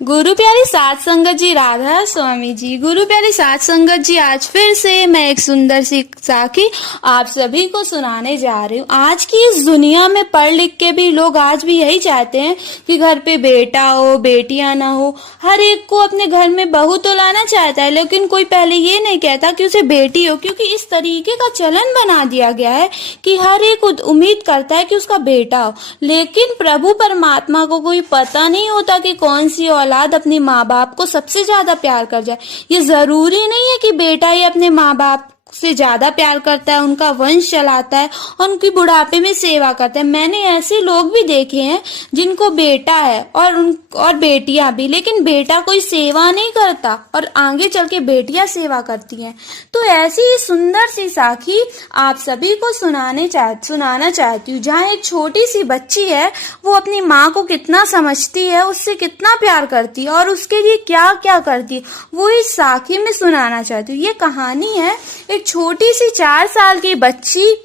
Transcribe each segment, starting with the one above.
गुरु प्यारी साध संगत जी, राधा स्वामी जी। गुरु प्यारी साध संगत जी, आज फिर से मैं एक सुंदर सी साखी आप सभी को सुनाने जा रही हूँ। आज की इस दुनिया में पढ़ लिख के भी लोग आज भी यही चाहते हैं कि घर पे बेटा हो, बेटियां ना हो। हर एक को अपने घर में बहू तो लाना चाहता है, लेकिन कोई पहले ये नहीं कहता कि उसे बेटी हो, क्योंकि इस तरीके का चलन बना दिया गया है कि हर एक उम्मीद करता है कि उसका बेटा हो। लेकिन प्रभु परमात्मा को कोई पता नहीं होता कि कौन सी औलाद अपने माँ बाप को सबसे ज्यादा प्यार कर जाए। ये जरूरी नहीं है कि बेटा ही अपने माँ बाप से ज्यादा प्यार करता है, उनका वंश चलाता है और उनकी बुढ़ापे में सेवा करता है। मैंने ऐसे लोग भी देखे हैं जिनको बेटा है और बेटियां भी, लेकिन बेटा कोई सेवा नहीं करता और आगे चल के बेटियां सेवा करती हैं। तो ऐसी ही सुंदर सी साखी आप सभी को सुनाना चाहती हूँ, जहाँ एक छोटी सी बच्ची है, वो अपनी माँ को कितना समझती है, उससे कितना प्यार करती है और उसके लिए क्या क्या करती है, वो इस साखी में सुनाना चाहती हूँ। ये कहानी है एक छोटी सी 4 साल की बच्ची,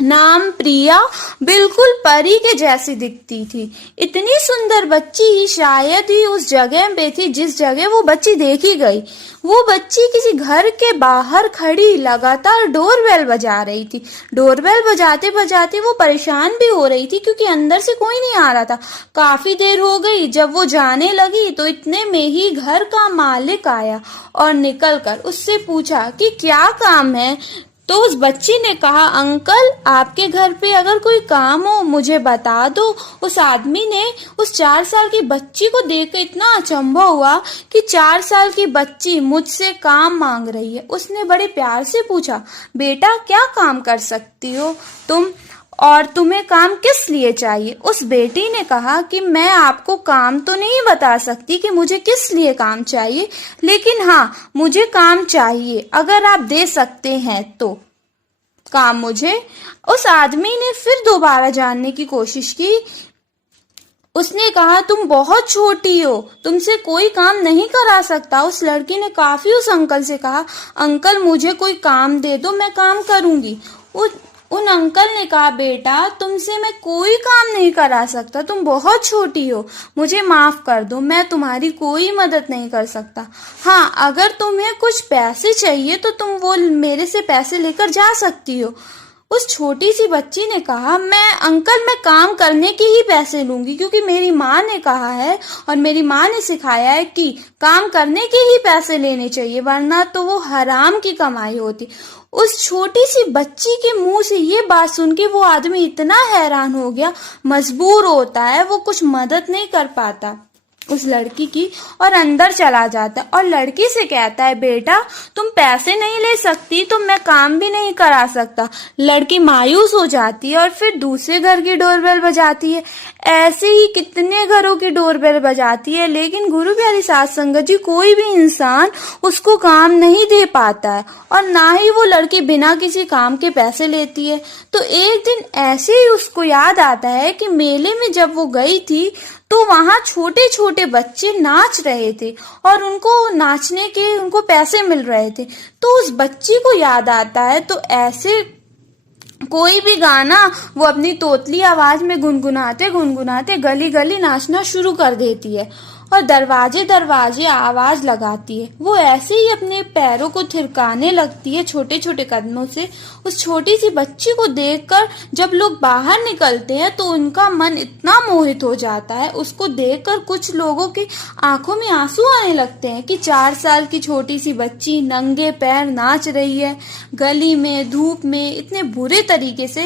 नाम प्रिया, बिल्कुल परी के जैसी दिखती थी। इतनी सुंदर बच्ची शायद ही उस जगह पे थी जिस जगह वो बच्ची देखी गई। वो बच्ची किसी घर के बाहर खड़ी लगातार डोरबेल बजा रही थी। डोरबेल बजाते बजाते वो परेशान भी हो रही थी, क्योंकि अंदर से कोई नहीं आ रहा था। काफी देर हो गई। जब वो जाने लगी तो इतने में ही घर का मालिक आया और निकलकर उससे पूछा कि क्या काम है। तो उस बच्ची ने कहा, अंकल आपके घर पे अगर कोई काम हो मुझे बता दो। उस आदमी ने उस 4 साल की बच्ची को देखकर इतना अचंभा हुआ कि 4 साल की बच्ची मुझसे काम मांग रही है। उसने बड़े प्यार से पूछा, बेटा क्या काम कर सकती हो तुम, और तुम्हें काम किस लिए चाहिए। उस बेटी ने कहा कि मैं आपको काम तो नहीं बता सकती कि मुझे किस लिए काम चाहिए, लेकिन हाँ मुझे काम चाहिए, अगर आप दे सकते हैं तो काम मुझे। उस आदमी ने फिर दोबारा जानने की कोशिश की। उसने कहा, तुम बहुत छोटी हो, तुमसे कोई काम नहीं करा सकता। उस लड़की ने काफी उस अंकल से कहा, अंकल मुझे कोई काम दे दो, मैं काम करूंगी। उन अंकल ने कहा, बेटा तुमसे मैं कोई काम नहीं करा सकता, तुम बहुत छोटी हो, मुझे माफ कर दो, मैं तुम्हारी कोई मदद नहीं कर सकता। हाँ अगर तुम्हें कुछ पैसे चाहिए तो तुम वो मेरे से पैसे लेकर जा सकती हो। उस छोटी सी बच्ची ने कहा, मैं काम करने के ही पैसे लूंगी, क्योंकि मेरी माँ ने कहा है और मेरी माँ ने सिखाया है कि काम करने के ही पैसे लेने चाहिए, वरना तो वो हराम की कमाई होती। उस छोटी सी बच्ची के मुंह से ये बात सुन के वो आदमी इतना हैरान हो गया, मजबूर होता है, वो कुछ मदद नहीं कर पाता उस लड़की की और अंदर चला जाता है और लड़की से कहता है, बेटा तुम पैसे नहीं ले सकती तो मैं काम भी नहीं करा सकता। लड़की मायूस हो जाती है और फिर दूसरे घर की डोरबेल बजाती है। ऐसे ही कितने घरों की डोरबेल बजाती है, लेकिन गुरु प्यारी साध संगत जी, कोई भी इंसान उसको काम नहीं दे पाता है और ना ही वो लड़की बिना किसी काम के पैसे लेती है। तो एक दिन ऐसे ही उसको याद आता है कि मेले में जब वो गई थी तो वहां छोटे छोटे बच्चे नाच रहे थे और उनको नाचने के उनको पैसे मिल रहे थे। तो उस बच्ची को याद आता है, तो ऐसे कोई भी गाना वो अपनी तोतली आवाज में गुनगुनाते गुनगुनाते गली गली नाचना शुरू कर देती है और दरवाजे दरवाजे आवाज लगाती है। वो ऐसे ही अपने पैरों को थिरकाने लगती है छोटे छोटे कदमों से। उस छोटी सी बच्ची को देखकर जब लोग बाहर निकलते हैं तो उनका मन इतना मोहित हो जाता है। उसको देखकर कुछ लोगों की आंखों में आंसू आने लगते हैं कि 4 साल की छोटी सी बच्ची नंगे पैर नाच रही है गली में, धूप में, इतने बुरे तरीके से।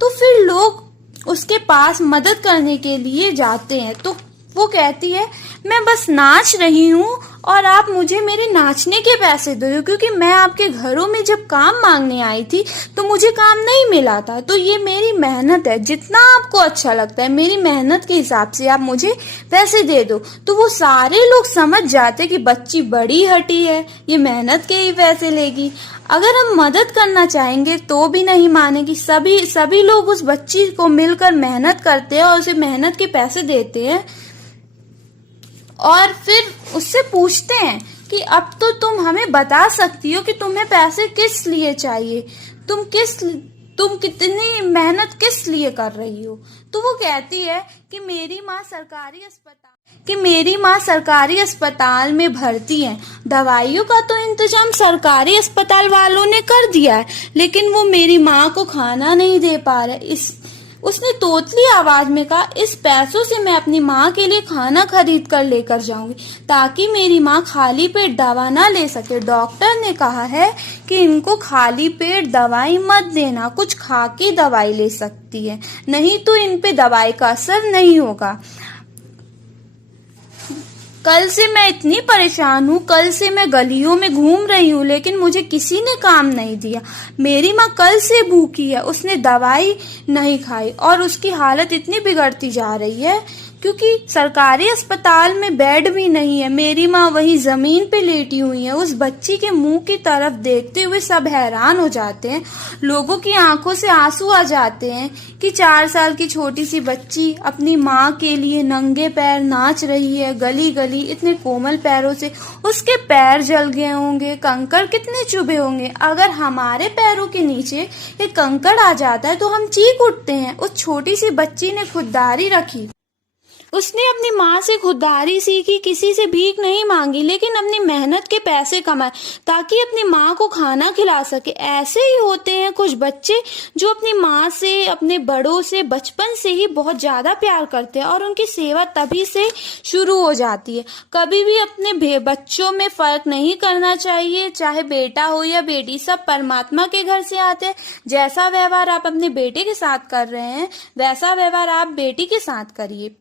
तो फिर लोग उसके पास मदद करने के लिए जाते हैं। तो वो कहती है, मैं बस नाच रही हूँ और आप मुझे मेरे नाचने के पैसे दो, क्योंकि मैं आपके घरों में जब काम मांगने आई थी तो मुझे काम नहीं मिला था। तो ये मेरी मेहनत है, जितना आपको अच्छा लगता है मेरी मेहनत के हिसाब से आप मुझे पैसे दे दो। तो वो सारे लोग समझ जाते कि बच्ची बड़ी हटी है, ये मेहनत के ही पैसे लेगी। अगर हम मदद करना चाहेंगे तो भी नहीं मानेगी। सभी लोग उस बच्ची को मिलकर मेहनत करते हैं और उसे मेहनत के पैसे देते हैं और फिर उससे पूछते हैं कि अब तो तुम हमें बता सकती हो कि तुम्हें पैसे किस लिए चाहिए, तुम कितनी मेहनत किस लिए कर रही हो। तो वो कहती है कि मेरी माँ सरकारी अस्पताल में भर्ती है, दवाइयों का तो इंतजाम सरकारी अस्पताल वालों ने कर दिया है, लेकिन वो मेरी माँ को खाना नहीं दे पा रहे। उसने तोतली आवाज में कहा, इस पैसों से मैं अपनी माँ के लिए खाना खरीद कर लेकर जाऊंगी, ताकि मेरी माँ खाली पेट दवा ना ले सके। डॉक्टर ने कहा है कि इनको खाली पेट दवाई मत देना, कुछ खा के दवाई ले सकती है, नहीं तो इन पे दवाई का असर नहीं होगा। कल से मैं इतनी परेशान हूँ, कल से मैं गलियों में घूम रही हूँ, लेकिन मुझे किसी ने काम नहीं दिया। मेरी माँ कल से भूखी है, उसने दवाई नहीं खाई और उसकी हालत इतनी बिगड़ती जा रही है क्योंकि सरकारी अस्पताल में बेड भी नहीं है। मेरी माँ वहीं जमीन पे लेटी हुई है। उस बच्ची के मुंह की तरफ देखते हुए सब हैरान हो जाते हैं। लोगों की आंखों से आंसू आ जाते हैं कि 4 साल की छोटी सी बच्ची अपनी माँ के लिए नंगे पैर नाच रही है, गली गली इतने कोमल पैरों से। उसके पैर जल गए होंगे, कंकड़ कितने चुभे होंगे। अगर हमारे पैरों के नीचे एक कंकड़ आ जाता है तो हम चीख उठते हैं। उस छोटी सी बच्ची ने खुददारी रखी, उसने अपनी माँ से खुददारी सीखी, किसी से भीख नहीं मांगी, लेकिन अपनी मेहनत के पैसे कमाए ताकि अपनी माँ को खाना खिला सके। ऐसे ही होते हैं कुछ बच्चे जो अपनी माँ से, अपने बड़ों से बचपन से ही बहुत ज्यादा प्यार करते हैं और उनकी सेवा तभी से शुरू हो जाती है। कभी भी अपने बच्चों में फर्क नहीं करना चाहिए, चाहे बेटा हो या बेटी, सब परमात्मा के घर से आते हैं। जैसा व्यवहार आप अपने बेटे के साथ कर रहे हैं, वैसा व्यवहार आप बेटी के साथ करिए।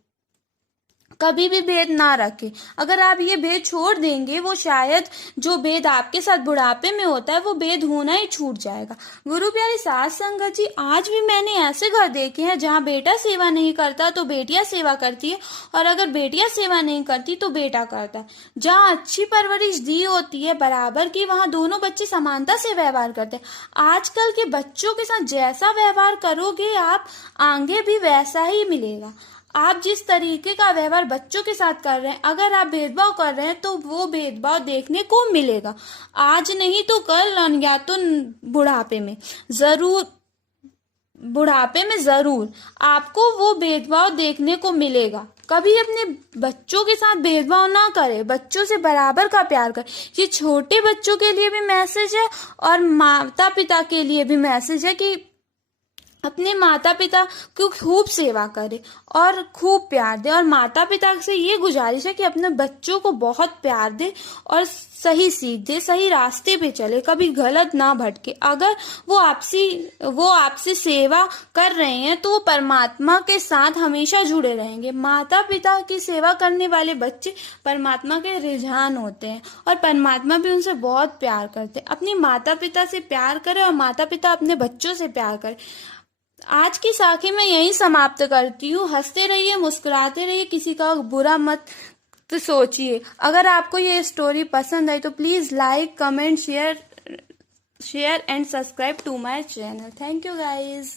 कभी भी भेद ना रखें। अगर आप ये भेद छोड़ देंगे, वो शायद जो भेद आपके साथ बुढ़ापे में होता है वो भेद होना ही छूट जाएगा। गुरु प्यारी साध संगत जी, आज भी मैंने ऐसे घर देखे हैं जहाँ बेटा सेवा नहीं करता तो बेटियां सेवा करती है, और अगर बेटियां सेवा नहीं करती तो बेटा करता है। जहाँ अच्छी परवरिश दी होती है बराबर की, वहाँ दोनों बच्चे समानता से व्यवहार करते हैं। आजकल के बच्चों के साथ जैसा व्यवहार करोगे आप, आगे भी वैसा ही मिलेगा। आप जिस तरीके का व्यवहार बच्चों के साथ कर रहे हैं, अगर आप भेदभाव कर रहे हैं तो वो भेदभाव देखने को मिलेगा, आज नहीं तो कल, या तो बुढ़ापे में जरूर आपको वो भेदभाव देखने को मिलेगा। कभी अपने बच्चों के साथ भेदभाव ना करें, बच्चों से बराबर का प्यार करें। ये छोटे बच्चों के लिए भी मैसेज है और माता पिता के लिए भी मैसेज है कि अपने माता पिता को खूब सेवा करे और खूब प्यार दे, और माता पिता से ये गुजारिश है कि अपने बच्चों को बहुत प्यार दे और सही सीख दे, सही रास्ते पे चले, कभी गलत ना भटके। अगर वो आपसे सेवा कर रहे हैं तो वो परमात्मा के साथ हमेशा जुड़े रहेंगे। माता पिता की सेवा करने वाले बच्चे परमात्मा के रुझान होते हैं और परमात्मा भी उनसे बहुत प्यार करते हैं। अपनी माता पिता से प्यार करें और माता पिता अपने बच्चों से प्यार करें। आज की साखी मैं यही समाप्त करती हूँ। हंसते रहिए, मुस्कुराते रहिए, किसी का बुरा मत सोचिए। अगर आपको ये स्टोरी पसंद आई तो please like, comment, share and subscribe to my channel. Thank you guys.